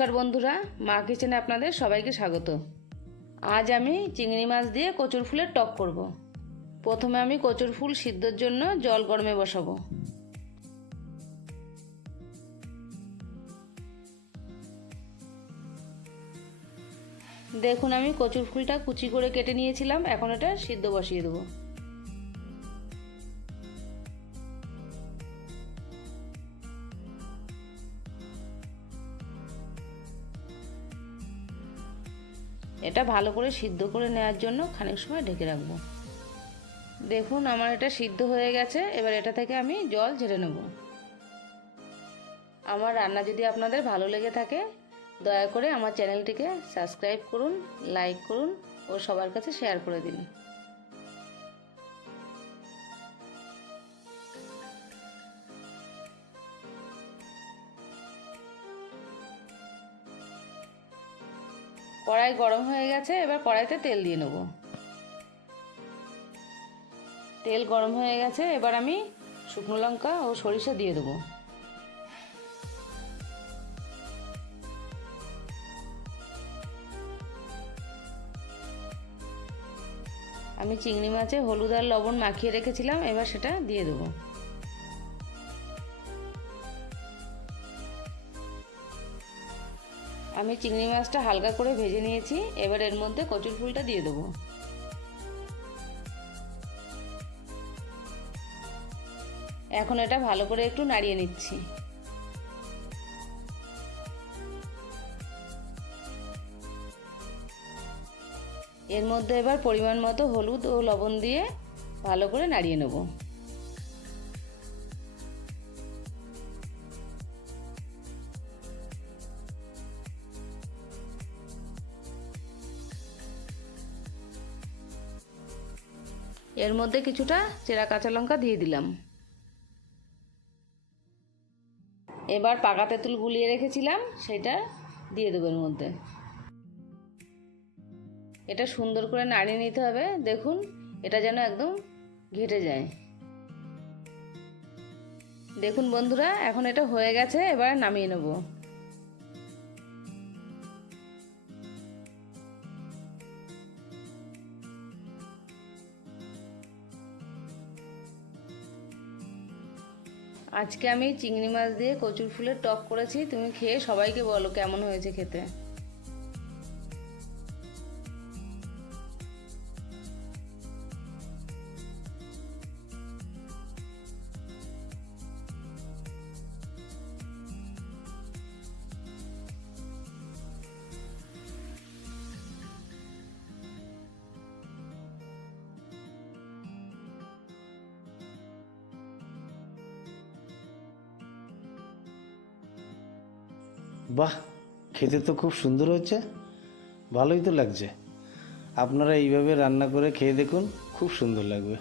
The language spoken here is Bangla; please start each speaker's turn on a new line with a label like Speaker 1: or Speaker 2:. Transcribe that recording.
Speaker 1: নমস্কার বন্ধুরা, মা কিচেনে আপনাদের সবাইকে স্বাগত। আজ আমি চিংড়ি মাছ দিয়ে কচুর ফুলের টক করব। প্রথমে আমি কচুর ফুল সিদ্ধর জন্য জল গরমে বসাবো। দেখুন, আমি কচুর ফুলটা কুচি করে কেটে নিয়েছিলাম, এখন এটা সিদ্ধ বসিয়ে দেবো। এটা ভালো করে সিদ্ধ করে নেওয়ার জন্য খানিক সময় ঢেকে রাখব। দেখুন আমার এটা সিদ্ধ হয়ে গেছে, এবার এটা থেকে আমি জল ঝেড়ে নেব। আমার রান্না যদি আপনাদের ভালো লেগে থাকে, দয়া করে আমার চ্যানেলটিকে সাবস্ক্রাইব করুন, লাইক করুন ও সবার কাছে শেয়ার করে দিন। কড়াই গরম হয়ে গেছে, এবার কড়াইতে তেল দিয়ে নেব। তেল গরম হয়ে গেছে, এবার আমি শুকনো লঙ্কা ও সরিষা দিয়ে দেবো। আমি চিংড়ি মাছে হলুদ আর লবণ মাখিয়ে রেখেছিলাম, এবার সেটা দিয়ে দেবো। আমি চিংড়ি মাছটা হালকা করে ভেজে নিয়েছি, এবার এর মধ্যে কচুর ফুলটা দিয়ে দেবো। এখন এটা ভালো করে একটু নাড়িয়ে নিচ্ছি। এর মধ্যে এবার পরিমাণ মতো হলুদ ও লবণ দিয়ে ভালো করে নাড়িয়ে নেব। এর মধ্যে কিছুটা চেরা কাঁচা লঙ্কা দিয়ে দিলাম। এবার পাকা তেঁতুল গুলিয়ে রেখেছিলাম, সেটা দিয়ে দেবো এর মধ্যে। এটা সুন্দর করে নাড়িয়ে নিতে হবে, দেখুন, এটা যেন একদম ঘেটে যায়। দেখুন বন্ধুরা, এখন এটা হয়ে গেছে, এবার নামিয়ে নেব। আজকে আমি চিংড়ি মাছ দিয়ে কচুর ফুলের টক করেছি। তুমি খেয়ে সবাইকে বলো কেমন হয়েছে খেতে।
Speaker 2: বাহ, খেতে তো খুব সুন্দর হচ্ছে ভালোই তো লাগছে। আপনারা এইভাবে রান্না করে খেয়ে দেখুন, খুব সুন্দর লাগবে।